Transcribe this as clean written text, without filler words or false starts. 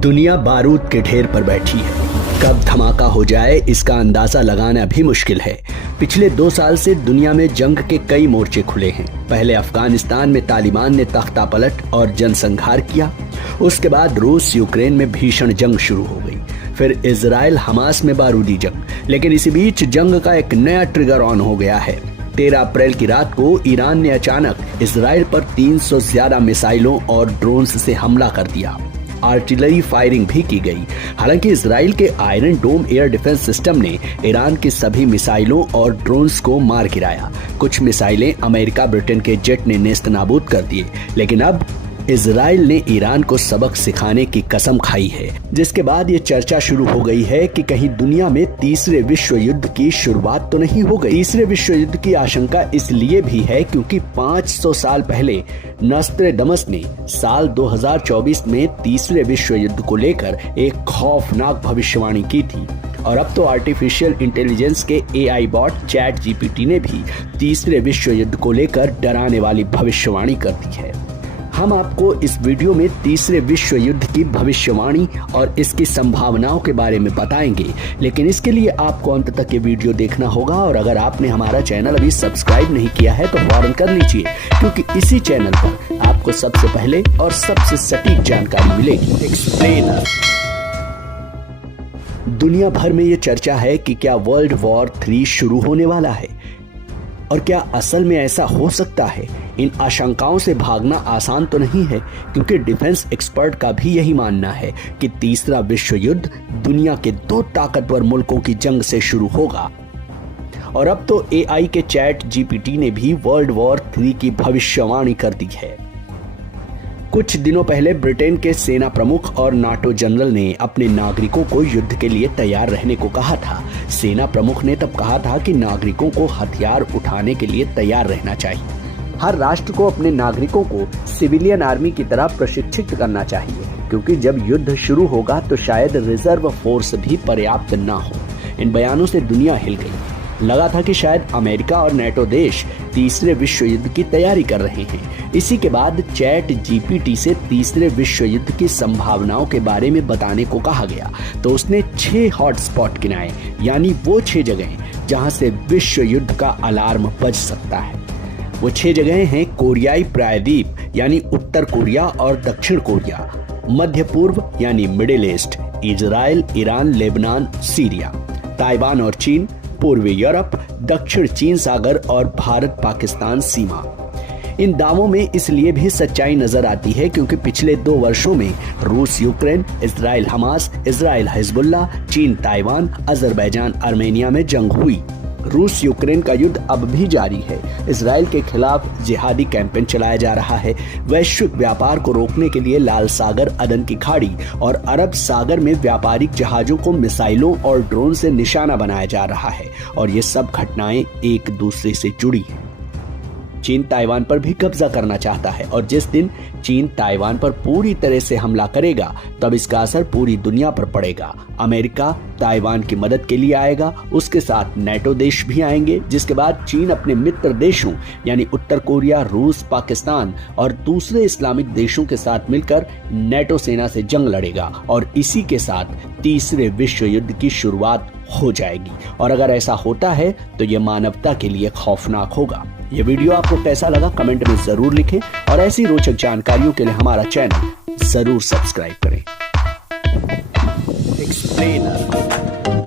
दुनिया बारूद के ढेर पर बैठी है। कब धमाका हो जाए इसका अंदाजा लगाना भी मुश्किल है। पिछले 2 साल से दुनिया में जंग के कई मोर्चे खुले हैं। पहले अफगानिस्तान में तालिबान ने तख्तापलट और जनसंहार किया। उसके बाद रूस यूक्रेन में भीषण जंग शुरू हो गई। फिर इजराइल हमास में बारूदी जंग। लेकिन इसी बीच जंग का एक नया ट्रिगर ऑन हो गया है। 13 अप्रैल की रात को ईरान ने अचानक इजराइल पर 300 से ज्यादा मिसाइलों और ड्रोन्स से हमला कर दिया। आर्टिलरी फायरिंग भी की गई। हालांकि इजराइल के आयरन डोम एयर डिफेंस सिस्टम ने ईरान की सभी मिसाइलों और ड्रोन्स को मार गिराया। कुछ मिसाइलें अमेरिका ब्रिटेन के जेट ने नेस्तनाबूद कर दिए। लेकिन अब इजराइल ने ईरान को सबक सिखाने की कसम खाई है, जिसके बाद ये चर्चा शुरू हो गई है कि कहीं दुनिया में तीसरे विश्व युद्ध की शुरुआत तो नहीं हो गई। तीसरे विश्व युद्ध की आशंका इसलिए भी है क्योंकि 500 साल पहले नस्त्रडमस ने साल 2024 में तीसरे विश्व युद्ध को लेकर एक खौफनाक भविष्यवाणी की थी। और अब तो आर्टिफिशियल इंटेलिजेंस के AI बॉट चैट GPT ने भी तीसरे विश्व युद्ध को लेकर डराने वाली भविष्यवाणी कर दी है। हम आपको इस वीडियो में तीसरे विश्व युद्ध की भविष्यवाणी और इसकी संभावनाओं के बारे में बताएंगे। लेकिन इसके लिए आपको अंत तक ये वीडियो देखना होगा। और अगर आपने हमारा चैनल अभी सब्सक्राइब नहीं किया है तो फौरन कर लीजिए, क्योंकि इसी चैनल पर आपको सबसे पहले और सबसे सटीक जानकारी मिलेगी। एक्सप्लेनर। दुनिया भर में ये चर्चा है कि क्या वर्ल्ड वॉर 3 शुरू होने वाला है और क्या असल में ऐसा हो सकता है। इन आशंकाओं से भागना आसान तो नहीं है, क्योंकि डिफेंस एक्सपर्ट का भी यही मानना है कि तीसरा विश्व युद्ध दुनिया के 2 ताकतवर मुल्कों की जंग से शुरू होगा। और अब तो AI के चैट GPT ने भी वर्ल्ड वॉर 3 की भविष्यवाणी कर दी है। कुछ दिनों पहले ब्रिटेन के सेना प्रमुख और नाटो जनरल ने अपने नागरिकों को युद्ध के लिए तैयार रहने को कहा था। सेना प्रमुख ने तब कहा था कि नागरिकों को हथियार उठाने के लिए तैयार रहना चाहिए। हर राष्ट्र को अपने नागरिकों को सिविलियन आर्मी की तरह प्रशिक्षित करना चाहिए, क्योंकि जब युद्ध शुरू होगा तो शायद रिजर्व फोर्स भी पर्याप्त ना हो। इन बयानों से दुनिया हिल गई। लगा था कि शायद अमेरिका और नेटो देश तीसरे विश्व युद्ध की तैयारी कर रहे हैं। इसी के बाद चैट GPT से तीसरे विश्व युद्ध की संभावनाओं के बारे में बताने को कहा गया, तो उसने 6 हॉटस्पॉट गिनाए, यानी वो 6 जगहें जहां से विश्व युद्ध का अलार्म बज सकता है। वो 6 जगहें हैं कोरियाई प्रायद्वीप यानी उत्तर कोरिया और दक्षिण कोरिया, मध्य पूर्व यानी middle east, Israel, Iran, Lebanon, Syria, Taiwan और चीन, पूर्वी यूरोप, दक्षिण चीन सागर और भारत पाकिस्तान सीमा। इन दावों में इसलिए भी सच्चाई नजर आती है क्योंकि पिछले 2 वर्षों में रूस Ukraine, Israel Hamas, Israel Hezbollah, चीन ताइवान, अजरबैजान आर्मेनिया में जंग हुई। रूस यूक्रेन का युद्ध अब भी जारी है। इजराइल के खिलाफ जिहादी कैंपेन चलाया जा रहा है। वैश्विक व्यापार को रोकने के लिए लाल सागर, अदन की खाड़ी और अरब सागर में व्यापारिक जहाजों को मिसाइलों और ड्रोन से निशाना बनाया जा रहा है। और ये सब घटनाएं एक दूसरे से जुड़ी हैं। चीन ताइवान पर भी कब्जा करना चाहता है, और जिस दिन चीन ताइवान पर पूरी तरह से हमला करेगा तब इसका असर पूरी दुनिया पर पड़ेगा। अमेरिका ताइवान की मदद के लिए आएगा, उसके साथ नेटो देश भी आएंगे, जिसके बाद चीन अपने मित्र देशों यानी उत्तर कोरिया, रूस, पाकिस्तान और दूसरे इस्लामिक देशों के साथ मिलकर नेटो सेना से जंग लड़ेगा। और इसी के साथ तीसरे विश्व युद्ध की शुरुआत हो जाएगी। और अगर ऐसा होता है तो ये मानवता के लिए खौफनाक होगा। ये वीडियो आपको कैसा लगा कमेंट में जरूर लिखें, और ऐसी रोचक जानकारियों के लिए हमारा चैनल जरूर सब्सक्राइब करें। एक्सप्लेनर।